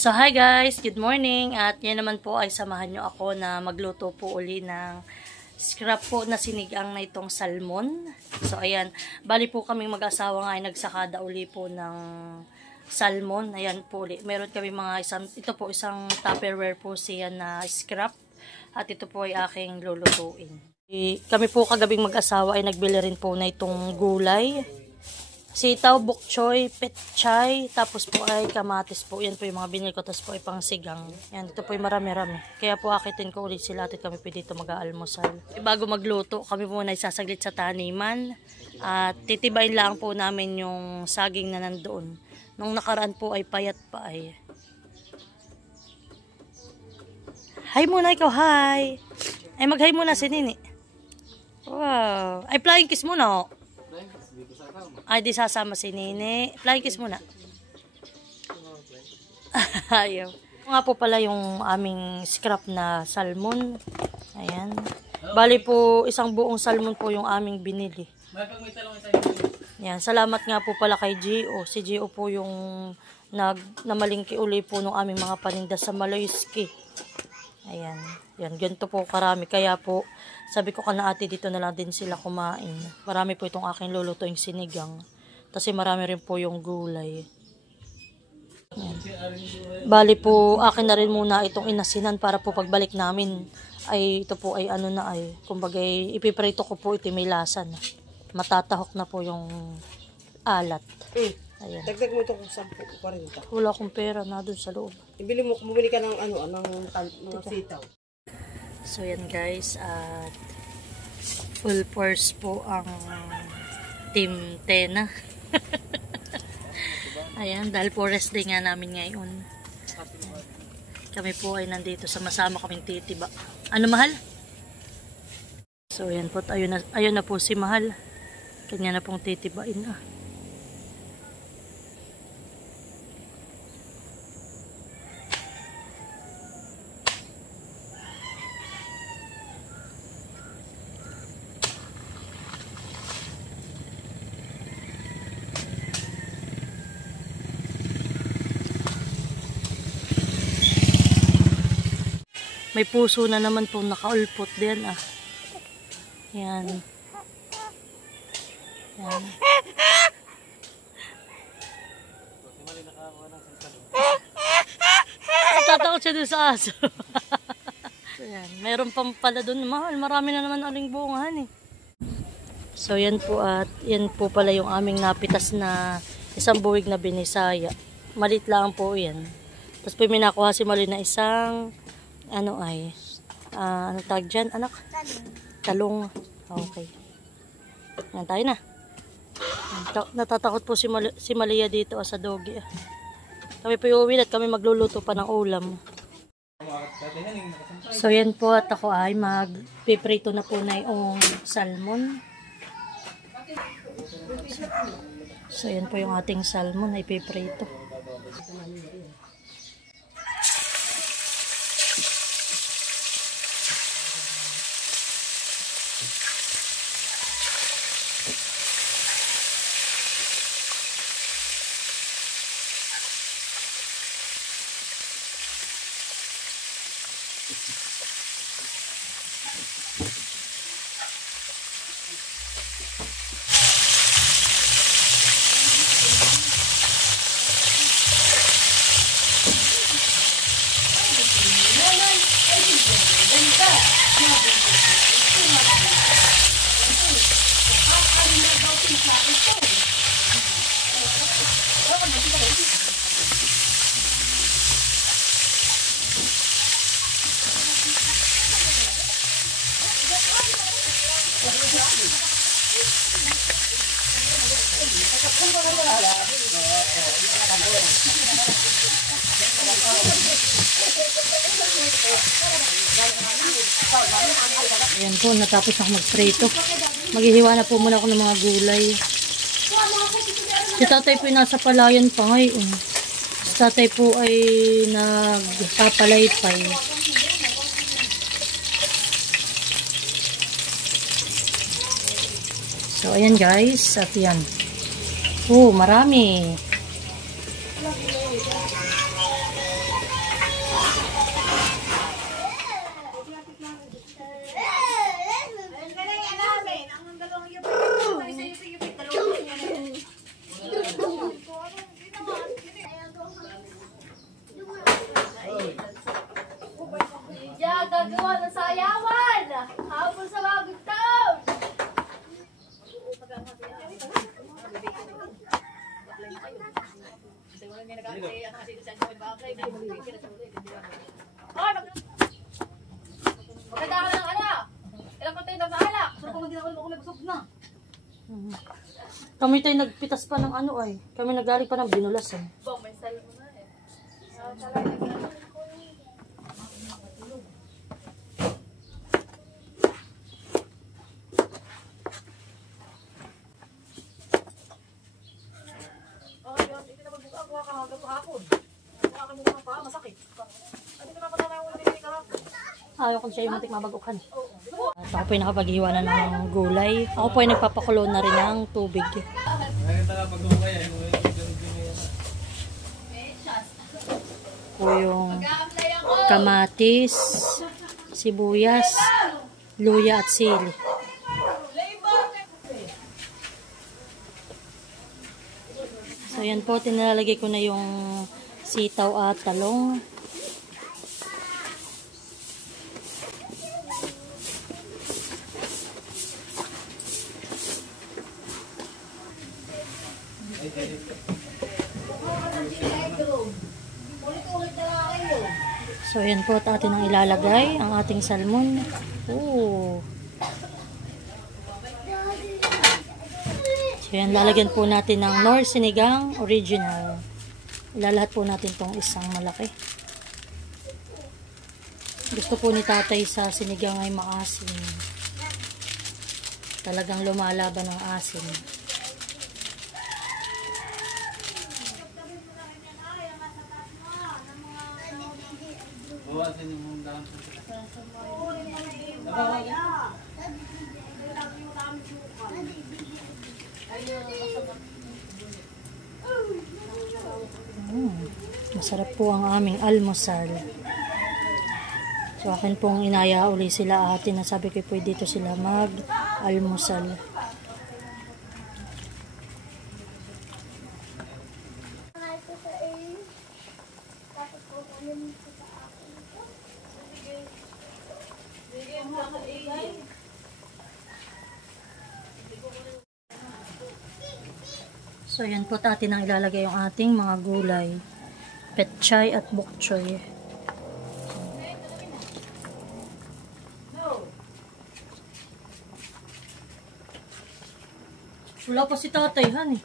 So hi guys, good morning at yan naman po ay samahan nyo ako na magluto po uli ng scrap po na sinigang na itong salmon. So ayan, bali po kaming mag-asawa nga ay nagsakada uli po ng salmon. Ayan po uli, meron kami mga isang Tupperware po siya na scrap at ito po ay aking lulutuin. Kami po kagabing mag-asawa ay nagbili rin po na itong gulay. Sitaw, bok choy, petchay, tapos po ay kamatis po. Yan po yung mga binili ko, tapos po ay pangsigang. Yan, ito po ay marami-rami. Kaya po akitin ko ulit sila at kami po dito mag-aalmusal. Bago magluto, kami po na isasaglit sa taniman. At titibayin lang po namin yung saging na nandoon. Nung nakaraan po ay payat pa ay. Hi muna ikaw, hi! Ay mag-hi muna si Nini. Wow! Ay flying kiss muna oh. Ay, di sasama si Nini. Flying kiss muna. Ayaw. Nga po pala yung aming scrap na salmon. Ayan. Bali po, isang buong salmon po yung aming binili. Ayan. Salamat nga po pala kay Gio. Si Gio po yung namalingki uli po ng aming mga paninda sa Maloyski. Ayan. Yan, ganito po karami. Kaya po, sabi ko kana ate, dito na lang din sila kumain. Marami po itong aking lulutuing sinigang. Kasi marami rin po yung gulay. Yan. Bali po, akin na rin muna itong inasinan para po pagbalik namin. Ay, ito po ay ano na ay. Kumbaga, ipiprito ko po ito may lasa na. Matatahok na po yung alat. Ayan. Dagdag mo ito kung 10-40. Wala akong pera na dun sa loob. Bumili ka ng ng sitaw. So yan guys, at full force po ang Team Tena. Ayan, dahil po rest day nga namin ngayon. Kami po ay nandito sa masama kaming titiba. Ano mahal? So yan po, ayun na po si Mahal. Kanya na pong titibain ah. May puso na naman po nakaulpot din ah. Yan. Yan. Tatakot siya dun sa aso. So yan. Meron pang pala dun. Mahal. Marami na naman aling bungahan eh. So yan po at yan po pala yung aming napitas na isang buwig na binisaya. Malit lang po yan. Tapos po may nakuha si Mali na isang ano ay, ano tag dyan, anak? Talong. Okay. Yan tayo na. Natatakot po si Malia dito sa doggy. Kami po uuwi at kami magluluto pa ng ulam. So yan po at ako ay magpiprito na po na yung salmon. So yan po yung ating salmon ay piprito. Ayan po, natapos ako magprito. Maghihiwa na po muna ako ng mga gulay. Si tatay po ay nasa palayan pa ngayon. Si tatay po ay nagpapalaypay. So, ayan guys. At yan. Oh, marami. Nagawa ng sayawan! Habol sa bagong taon! Maganda ka lang, ano? Ilang container na alak? Pero kung hindi na ako may busog na. Kami tayo nagpitas pa ng ano ay. Kami nagaling pa ng binulas eh. Bong, may style mo na eh. Okay, yun. Hindi na magbuka. Kuha ka hanggang hapon. Kuha ka muna ng paa. Masakit. Hindi ka napatala ko na nililig ka hapon. Ayaw ko siya yung matik mabagukan. At ako po ay nakapaghiwa na ng gulay. Ako po ay nagpapakulo na rin ng tubig. Po yung kamatis, sibuyas, luya at sili. So yan po, tinalalagay ko na yung sitaw at talong. So yan po at atin ang ilalagay ang ating salmon. Oh. So yan, lalagyan po natin ng Knorr Sinigang Original. Ilalahat po natin tong isang malaki. Gusto po ni tatay sa sinigang ay maasim. Talagang lumalaban ng asim. Masarap po ang aming almusal. So akin pong inaya uli sila ate na sabi ko pwede dito sila mag-almusal. So yan po atin ang ilalagay yung ating mga gulay. Petchay at bokchoy. Wala pa si tatay, han eh.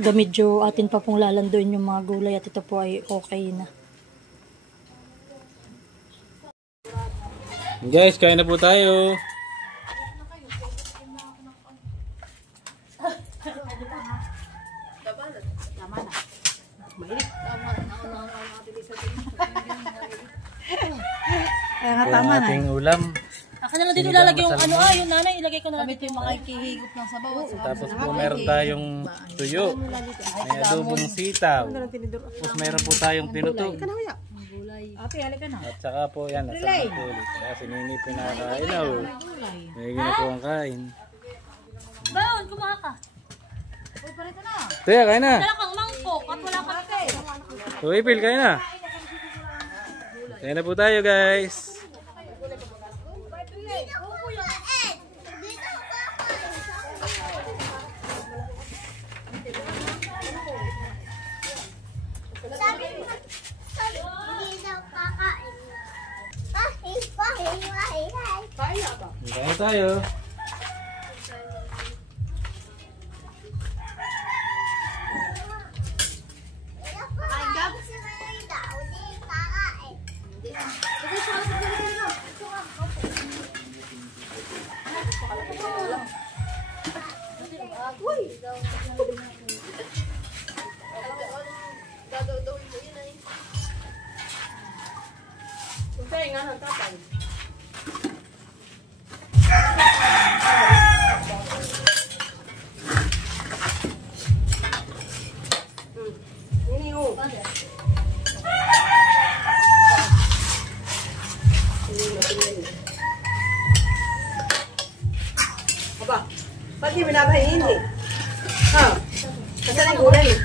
Medyo atin pa pong lalanduin yung mga gulay at ito po ay okay na. Guys, kain na po tayo. Kaya nga Ito tama ang na. ating ulam. Ako na lang din ilalagay yung ano yung nanay, ilagay ko na lang dito yung mga Higop ng sabaw at Tapos po meron tayong tuyo. May adobong sitaw. Tapos meron po tayong tinutog. ate, halika na. At saka po yan, nasa po ulit. Kaya si Nini pinakain na. May ginapuang kain. Baon, kumaha ka. Uy, parito na. Tuya, kain na. Wala kang mangkok at wala kang kape. Ipil, kain na. Kain na po tayo, guys. Kain tayo. pinakain eh. Ha? Kasi na yung gulay eh.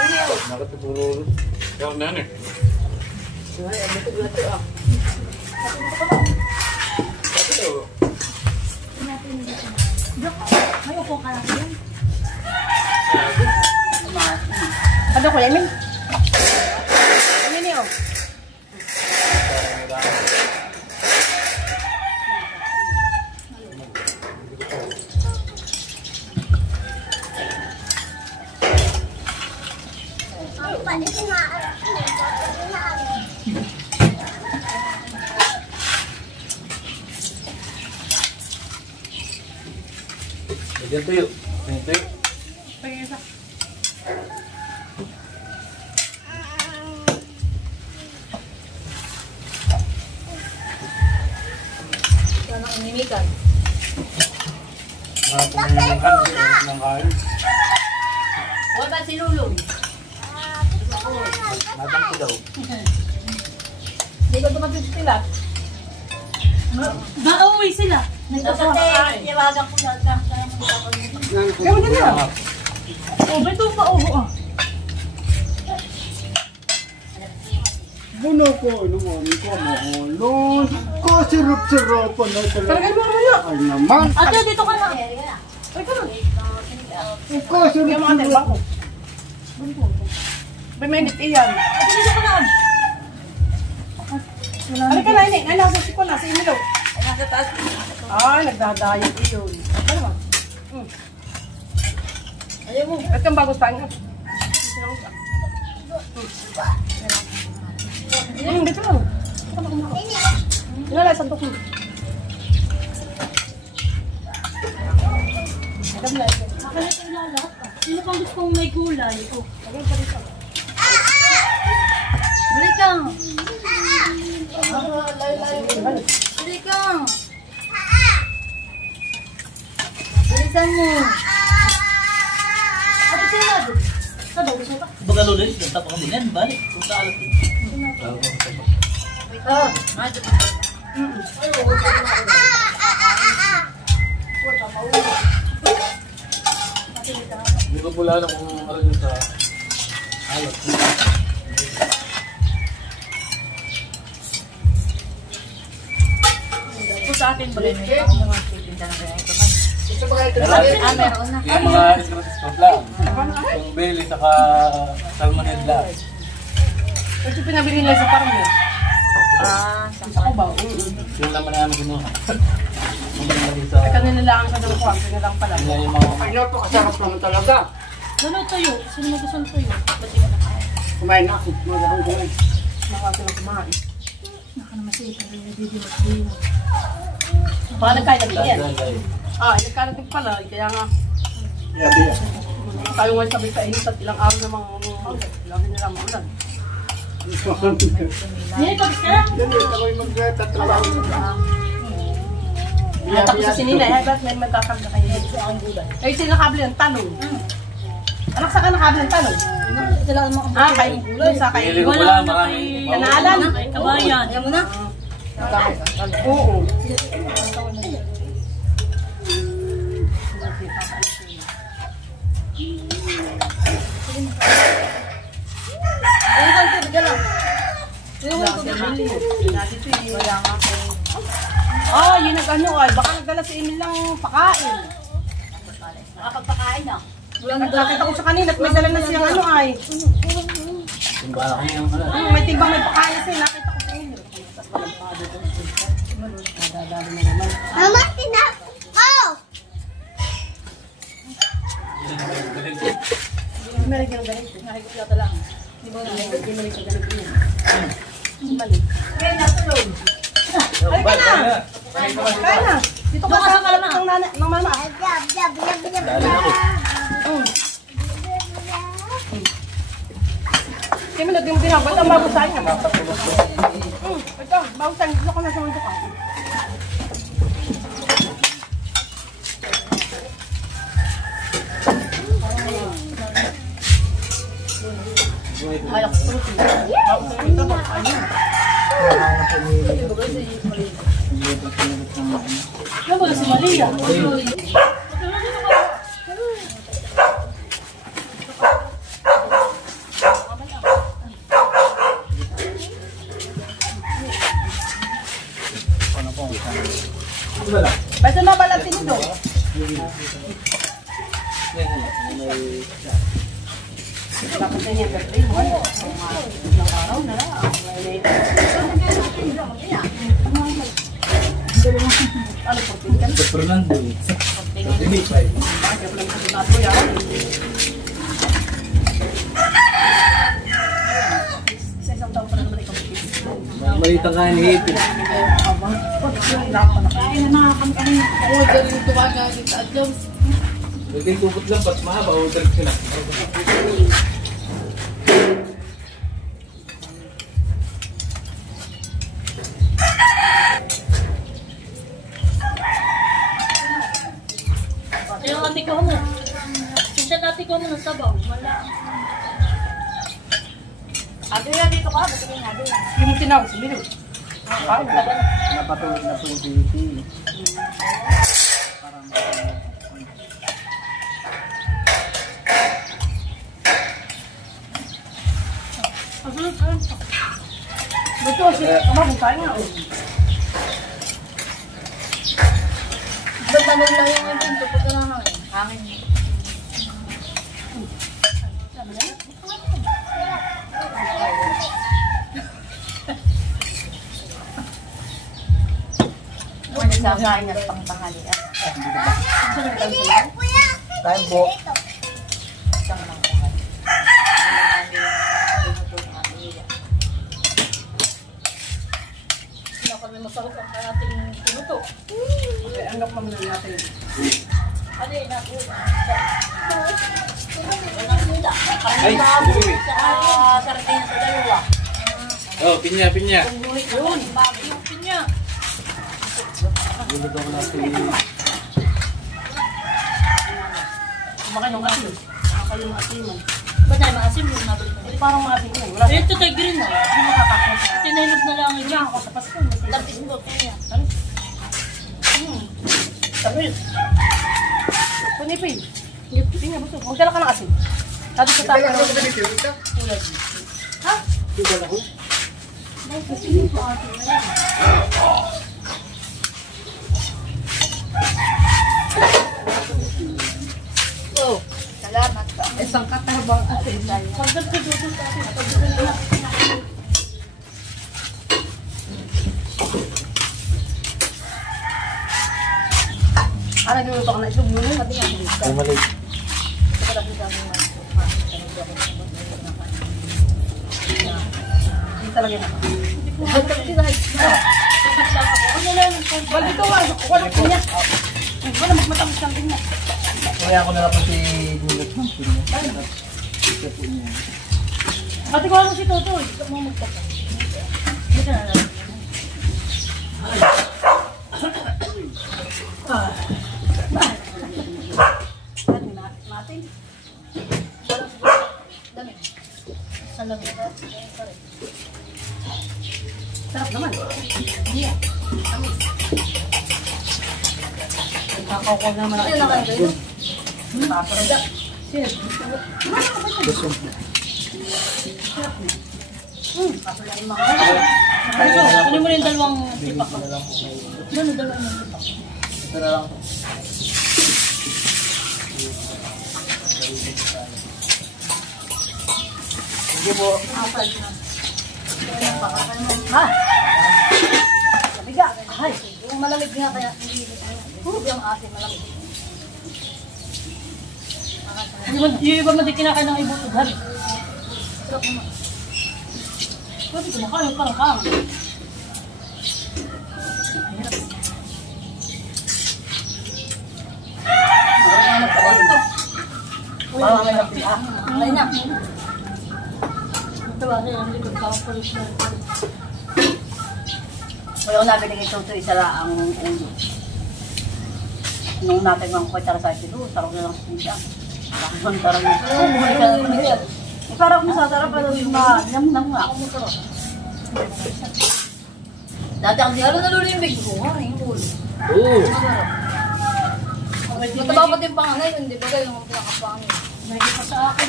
Hindi oh. Nakatuturo. Kaya na yan eh. Ay, ang buto na ito ah. May upo ka lang yan. Ano ko, Yamin? Yamin eh oh. Diyan tuyo. Diyan tuyo. Yan ang inimikan. Nakapumulungkan ng kain. Huwag ba si Lulong? Natang ko daw. Hindi ko dumating sila. Baka uwi sila. Nagkakatay, iwagan ko na. Gawin din na. Oh, ba't ito pa uho ah? Buno ko naman ko mahalon. Kasirap-sirapan na talaga. Talagang mo naman yun. Ay naman. Ate, dito ka na. Ay, ka na. Kasirap-sirapan. Kaya mga tembak ko. May minute iyan. Ate, dito ka na. Ano ka na, Ine? Nasa si ko na, sa inilo. Nasa taas. Ay, nagdadayag iyon. Ano ba? Ayaw mo. At kang bago tayo. Dito lang. Ilalay, santok mo. Makalat yung lalat. Sino pang gusto kong may gulay? Oh. Balik ka. Balik ka. Balikan mo. Ate, sila doon. Sa daw, gusto ka? Baga lulis, ganda pa kami yan, balik. Kung sa alat yun. Hindi ko pula alam kung ano yun sa alat. Ito sa atin, balik. Yung mga iskrot lang. Yung belly saka salmon head lang. Ito pinabili nila sa farmer. Sa Cubao. Yung naman namin ginawa. Yung mga sa... Ay, kanila lang ang kanang kuwang. Kanila lang pala. Yung mga... Ay napakasarap naman talaga. Ano tayo? Sino mo gusto tayo? Kumain na ako. Magandang kumain. Nakaka lang kumain. Naka naman siya ito. Nagdidimat-dimat. Baka nagkaya na yan. Dahil. Nagkarating pala. Kaya nga, Yabi yan. tayo nga sabi sa init at ilang araw namang lagi nila maulan. Hindi, tapos ka na. Dali, ako'y magtatrabaho. Tapos sa sinila, ba't may magkakabla kayo sa ang gulay? Ay, sila nakabili ng talong. Anak, saan ka nakabili ng talong? Sila ang mga Kayo gulay sa kayo. Hindi ko pula marami. Kanalan. Kay kabayan. Ayaw mo na? Oo. Yun nag-ano ay, baka nagdala si Emil lang pakain. Nakapagpakain na. Nakita ko sa kanina at may dala na siyang ano ay. Yung bala kami ng ano. May timbang may pakain siya, nakita ko sa Emil. Mama, tinap! Oh! Meron yung ganito, nakikita yata lang. Di ba na, hindi mo rin sa ganito yun. Mali. Kaya natulog. Ay ka na! Kaya na! Dito ka sa kalamang ng mama. Jab, jab, jab, jab, Dali ako. Kaya mo naging binabot ang bago sa inyo. Ito, bago sa inyo. Dito ko na sa mundo ka. Ay, ako tulog. Bago sa inyo. Ayun. Hindi ba pinagod ng Ano ba si Malia? Basta na pala tinido. Dapat na niya, Catherine. Ilang araw na lang. Sa Fernando. Malita ka ni Hipin. Lagay tupot lang, ba't mahaba? Order ko na. Yung ate ko mo. Sinsan ate ko mo ng sabaw. Wala. Ate na dito ka, ba't yung ate? Hindi mo tinawag, sumilo. Napatulog na po yung baby. Betul sih, kamu bukanya. Betul lang yung pinto pag naman. Hangin. Wala sa kain na pang tanghalian. Time po. May masarap ang ating pinuto. Okay, anggap naman natin. Ano yun natin? Ay, bumili. Sardinas sa dalawa. Oh, pinya. Yun, bago yung pinya. Luluto ko na si... Kumakain ng asin. Kumakain ng asiman. Ba't tayo maasim yung nabalik na? Parang maasin ko. Wala. Ito tayo green na. Hindi makakasya sa... Tinahilog na lang yun. Ako sa Pasko. Lapis mo. Kaya. Sabi. Punipin. Tingnan mo ito. Magdala ka ng asin. Sabi sa tayo. Tulad. Ha? Tugal ako. Oh. Salamat ka. Isang katabang asin. Pagdal ko doon sa akin. Pagdal ko na. Nagluluto ka na ito. Muna natin yan. Bumalik. Hindi talaga na. Wala ito. Wala ito niya. Wala mas matamis lang din niya. Kaya ako na lang pati gulot ng pinya. Ito po niya. Ate ko lang si Toto. Ito mo magtaka. Hindi ka na lang. Natin. Dami. Sa lamig. Sarap naman. Kakawag naman ako. Ano na kayo kayo? Paparada. Ano mo yung dalawang tipak ko? Ano dalawang tipak? Ito na lang. Sige po. Ha? Sabiga. Ay. Yung malamig nga kaya hindi yung asin malamig. Yung iba mo di kinakain ng ibutughan. Sarap naman. Pwede kumakain parang kang. Parang may napiya. Ay na. Ito ba siya yung likod ka pa rin siya. Wala ko nabiling ito isa lang ang ulo. Nung natin mga kutsara sa ito, sarap na lang siya. Parang tarang na. Bumuli ka na naman yan. Parang kung sasarap pa yung ma-nam-nam nga. Dati ang di, ano nalulo yung big ko? Ano yung ulo? Oo. Mataba pa din panganay, hindi ba kayo yung pinakapangin?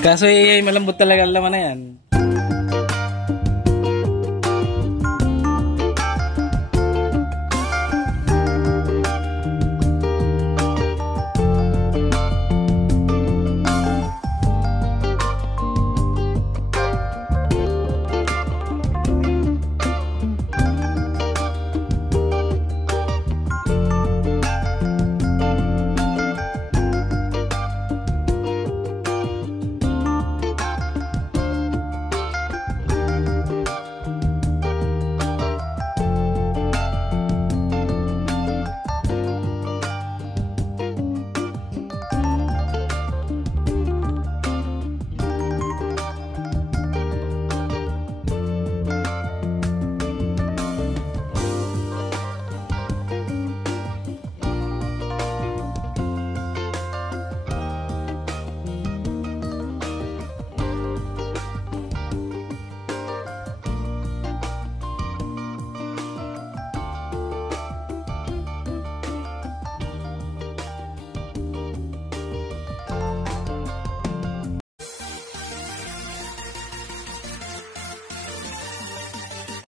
Kaso malambot talaga ang laman na yan.